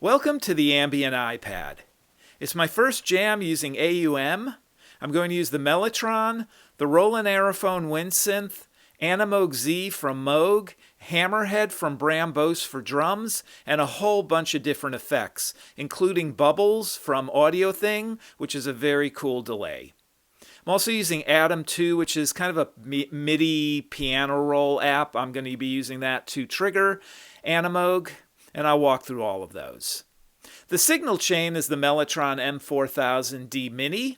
Welcome to the Ambient iPad. It's my first jam using AUM. I'm going to use the Mellotron, the Roland Aerophone Synth, Animoog Z from Moog, Hammerhead from Bram Bos for drums, and a whole bunch of different effects, including Bubbles from AudioThing, which is a very cool delay. I'm also using Atom 2, which is kind of a MIDI piano roll app. I'm going to be using that to trigger Animoog, and I'll walk through all of those. The signal chain is the Mellotron M4000D Mini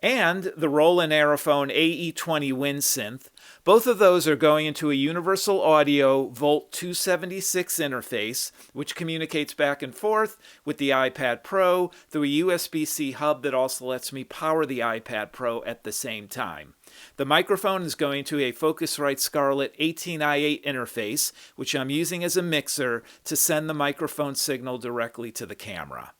and the Roland Aerophone AE-20 Synth. Both of those are going into a universal audio Volt 276 interface, which communicates back and forth with the iPad Pro through a USB-C hub that also lets me power the iPad Pro at the same time. The microphone is going to a Focusrite Scarlett 18i8 interface, which I'm using as a mixer to send the microphone signal directly to the camera.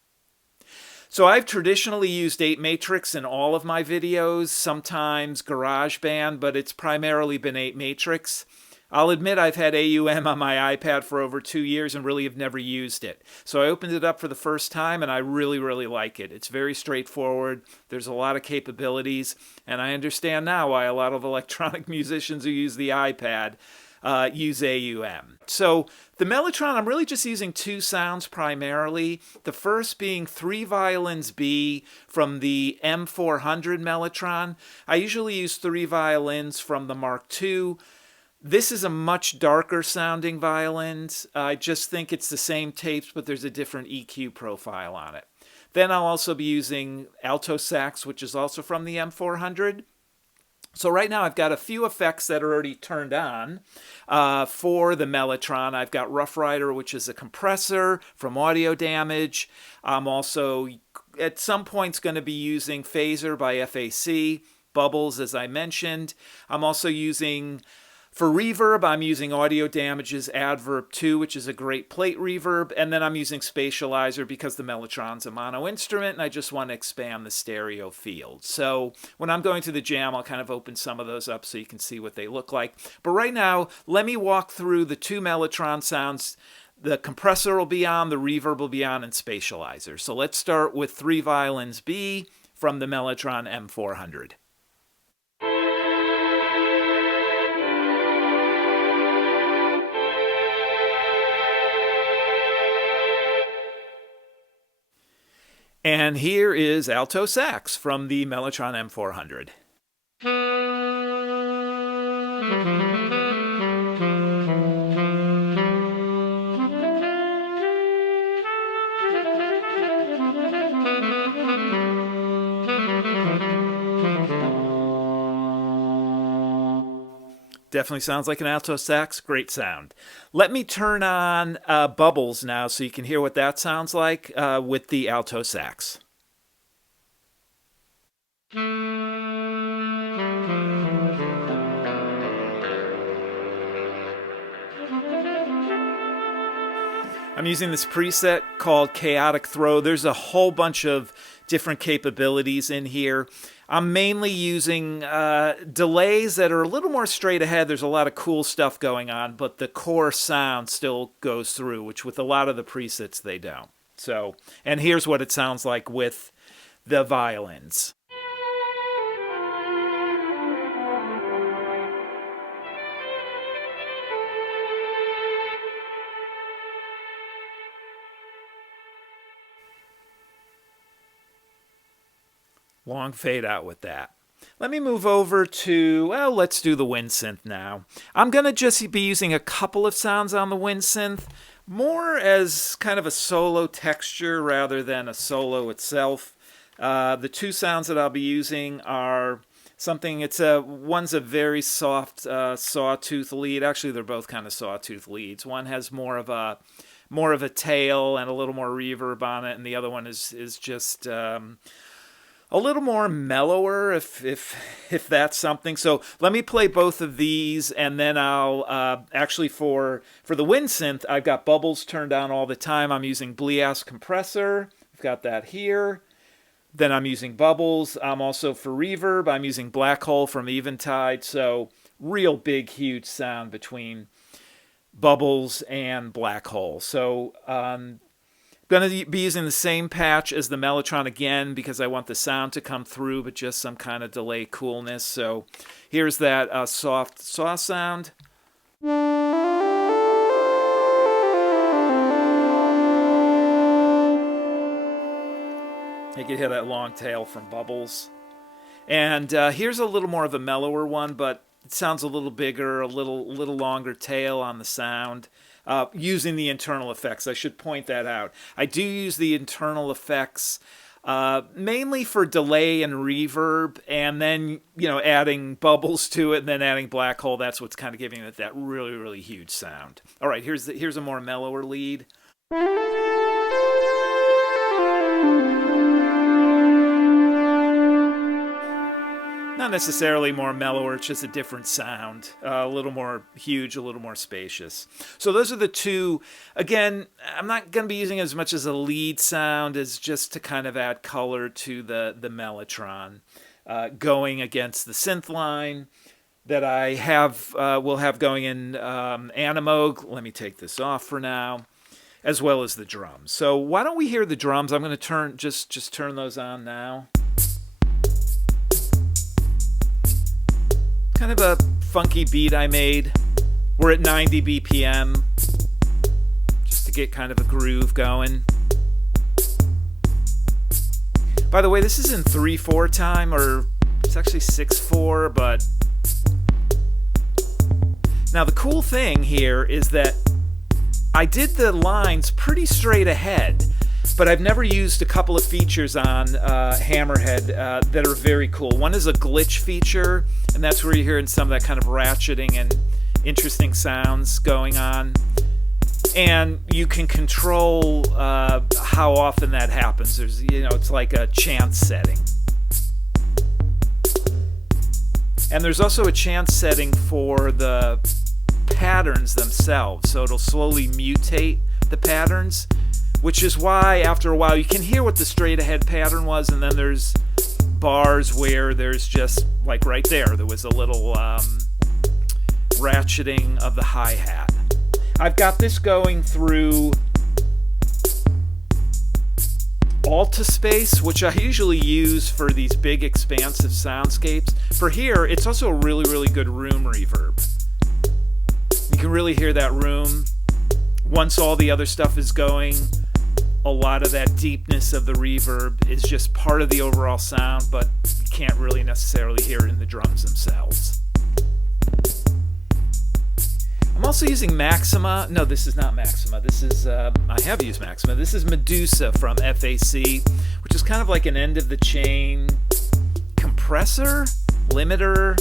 So I've traditionally used apeMatrix in all of my videos, sometimes GarageBand, but it's primarily been apeMatrix. I'll admit I've had AUM on my iPad for over 2 years and really have never used it. So I opened it up for the first time and I really like it. It's very straightforward. There's a lot of capabilities, and I understand now why a lot of electronic musicians who use the iPad use AUM. So the Mellotron, I'm really just using two sounds primarily. The first being 3 violins B from the M400 Mellotron. I usually use 3 violins from the Mark II. This is a much darker sounding violin. I just think it's the same tapes, but there's a different EQ profile on it. Then I'll also be using alto sax, which is also from the M400. So right now I've got a few effects that are already turned on for the Mellotron. I've got Rough Rider, which is a compressor from Audio Damage. I'm also at some points going to be using Phaser by FAC, Bubbles as I mentioned. I'm also using, for reverb, I'm using Audio Damage's ADverb 2, which is a great plate reverb, and then I'm using Spatializer because the Mellotron's a mono instrument and I just want to expand the stereo field. So when I'm going to the jam, I'll kind of open some of those up so you can see what they look like. But right now, let me walk through the 2 Mellotron sounds. The compressor will be on, the reverb will be on, and Spatializer. So let's start with 3 violins B from the Mellotron M400. And here is alto sax from the Mellotron M400. Definitely sounds like an alto sax. Great sound. Let me turn on Bubbles now so you can hear what that sounds like with the alto sax. I'm using this preset called Chaotic Throw. There's a whole bunch of different capabilities in here. I'm mainly using delays that are a little more straight ahead. There's a lot of cool stuff going on, but the core sound still goes through, which with a lot of the presets they don't. So, and here's what it sounds like with the violins. Long fade out with that. Let me move over to, well, let's do the Synth now. I'm going to just be using a couple of sounds on the Synth, more as kind of a solo texture rather than a solo itself. The 2 sounds that I'll be using are something, one's a very soft sawtooth lead. Actually, they're both kind of sawtooth leads. One has more of a tail and a little more reverb on it, and the other one is just a little more mellower, if that's something. So let me play both of these, and then I'll actually for the Synth, I've got Bubbles turned on all the time. I'm using Bleass Compressor. I've got that here. Then I'm using Bubbles. I'm also for reverb, I'm using Blackhole from Eventide. So real big, huge sound between Bubbles and Blackhole. So Going to be using the same patch as the Mellotron again because I want the sound to come through, but just some kind of delay coolness. So here's that soft saw sound. You can hear that long tail from Bubbles. And here's a little more of a mellower one, but it sounds a little bigger, a little longer tail on the sound. Using the internal effects, I should point that out. I do use the internal effects mainly for delay and reverb, and then adding bubbles to it, and then adding Blackhole. That's what's kind of giving it that really, really huge sound. All right, here's a more mellower lead. Not necessarily more mellower, it's just a different sound. A little more huge, a little more spacious. So those are the two. Again, I'm not going to be using as much as a lead sound as just to kind of add color to the Mellotron. Going against the synth line that I will have going in Animoog. Let me take this off for now. As well as the drums. So why don't we hear the drums? I'm going to just turn those on now. Kind of a funky beat I made. We're at 90 BPM, just to get kind of a groove going. By the way, this is in 3/4 time, or it's actually 6/4, but... Now the cool thing here is that I did the lines pretty straight ahead, but I've never used a couple of features on Hammerhead that are very cool. One is a glitch feature, and that's where you're hearing some of that kind of ratcheting and interesting sounds going on. And you can control how often that happens. There's, it's like a chance setting. And there's also a chance setting for the patterns themselves, so it'll slowly mutate the patterns. Which is why, after a while, you can hear what the straight-ahead pattern was, and then there's bars where there's just, like right there was a little ratcheting of the hi-hat. I've got this going through Altispace, which I usually use for these big, expansive soundscapes. For here, it's also a really, really good room reverb. You can really hear that room. Once all the other stuff is going, a lot of that deepness of the reverb is just part of the overall sound, but you can't really necessarily hear it in the drums themselves. I'm also using Maxima. No, this is not Maxima. This is, I have used Maxima. This is Medusa from FAC, which is kind of like an end-of-the-chain compressor, limiter.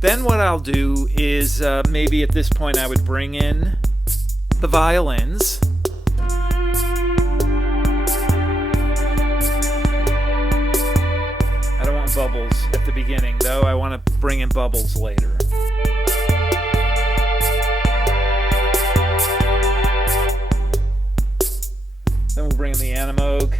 Then what I'll do is maybe at this point I would bring in the violins. I don't want bubbles at the beginning, though. I want to bring in bubbles later. Then we'll bring in the Animoog.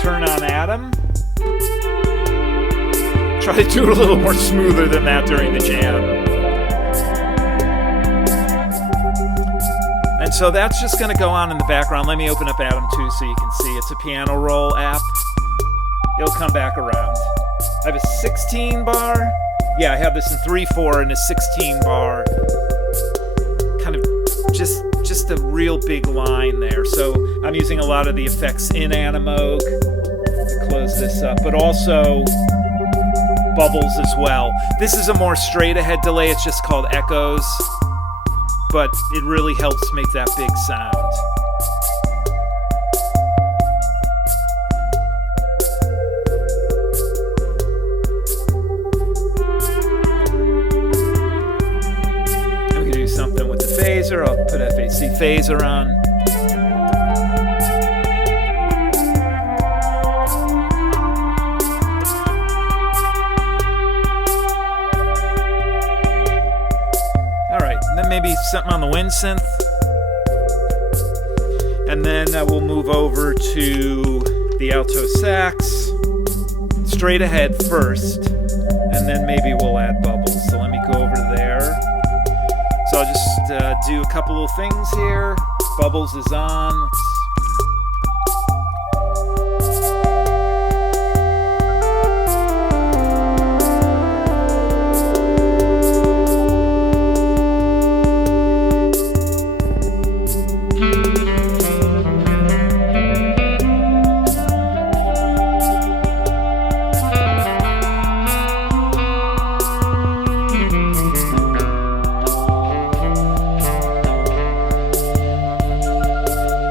Turn on Atom. Try to do it a little more smoother than that during the jam. And so that's just going to go on in the background. Let me open up Atom 2 so you can see. It's a piano roll app. It'll come back around. I have a 16 bar. Yeah, I have this in 3/4 and a 16 bar. Kind of just a real big line there. So I'm using a lot of the effects in Animoog to close this up, but also bubbles as well. This is a more straight ahead delay. It's just called echoes, but it really helps make that big sound. Something with the phaser. I'll put FAC phaser on. something on the wind synth. And then we'll move over to the alto sax, straight ahead first, and then maybe we'll add bubbles. So let me go over there. So I'll just do a couple of things here. Bubbles is on.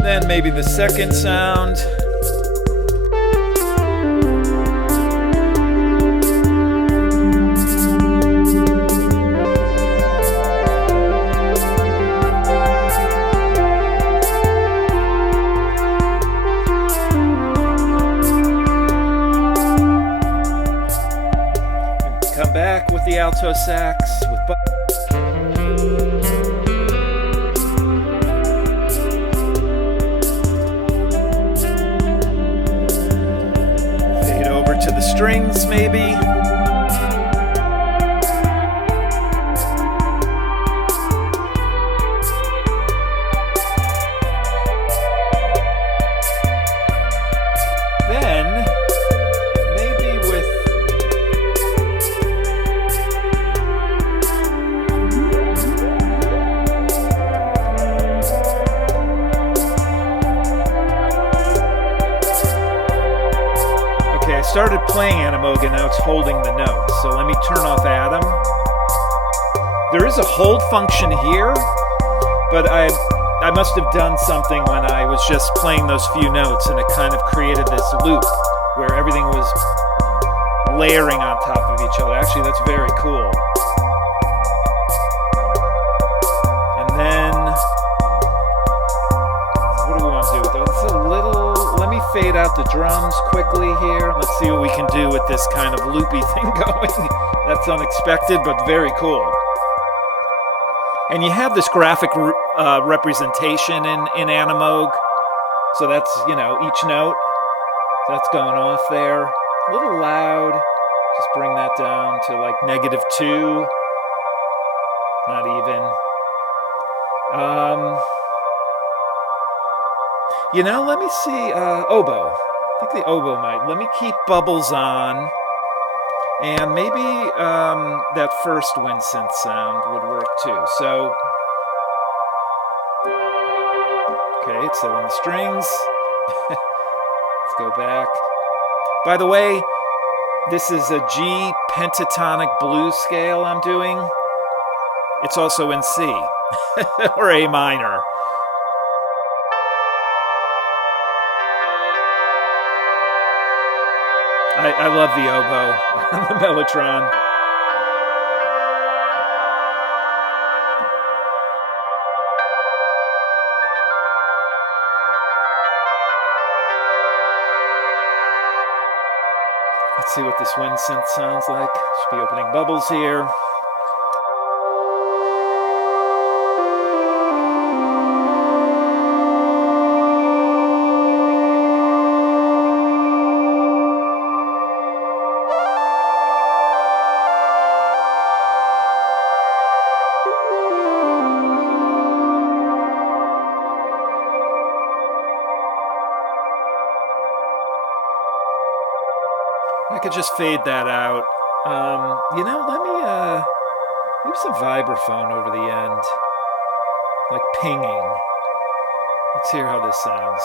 Then maybe the second sound. Come back with the alto sax with to the strings, maybe. Then, maybe with I started playing Animoog and now it's holding the notes. So let me turn off Atom. There is a hold function here, but I must have done something when I was just playing those few notes and it kind of created this loop where everything was layering on top of each other. Actually, that's very cool. And then, what do we want to do with it? It's a little... Let me fade out the drums quickly here. Let's see what we can do with this kind of loopy thing going. That's unexpected, but very cool. And you have this graphic representation in Animoog. So that's, you know, each note. So that's going off there. A little loud. Just bring that down to like -2. Not even. You know, let me see, oboe. I think the oboe might. Let me keep bubbles on. And maybe that first wind synth sound would work too. So, okay, so in the strings. Let's go back. By the way, this is a G pentatonic blues scale I'm doing. It's also in C, or A minor. I love the oboe on the Mellotron. Let's see what this wind synth sounds like. Should be opening bubbles here. I could just fade that out. You know, let me use some vibraphone over the end. Like pinging. Let's hear how this sounds.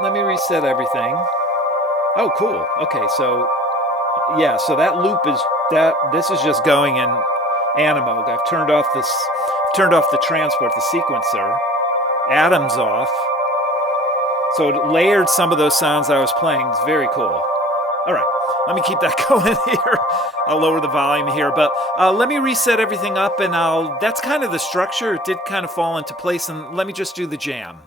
Let me reset everything. Oh, cool. Okay, so yeah, so that loop is this is just going in Animoog. I've turned off the transport, the sequencer. Atom's off. So it layered some of those sounds I was playing. It's very cool. All right, let me keep that going here. I'll lower the volume here, but let me reset everything up, and that's kind of the structure. It did kind of fall into place, and let me just do the jam.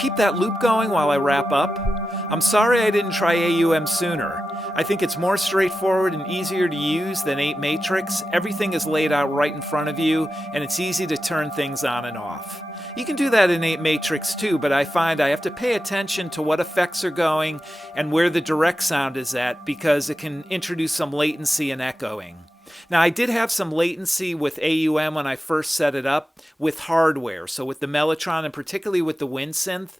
keep that loop going while I wrap up. I'm sorry I didn't try AUM sooner. I think it's more straightforward and easier to use than apeMatrix. Everything is laid out right in front of you, and it's easy to turn things on and off. You can do that in apeMatrix too, but I find I have to pay attention to what effects are going and where the direct sound is at, because it can introduce some latency and echoing. Now, I did have some latency with AUM when I first set it up with hardware, so with the Mellotron and particularly with the Synth.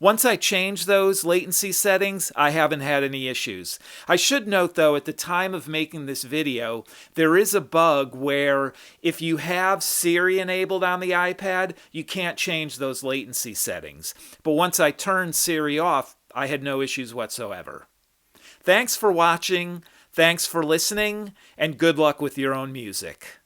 Once I changed those latency settings, I haven't had any issues. I should note, though, at the time of making this video, there is a bug where if you have Siri enabled on the iPad, you can't change those latency settings. But once I turned Siri off, I had no issues whatsoever. Thanks for watching. Thanks for listening, and good luck with your own music.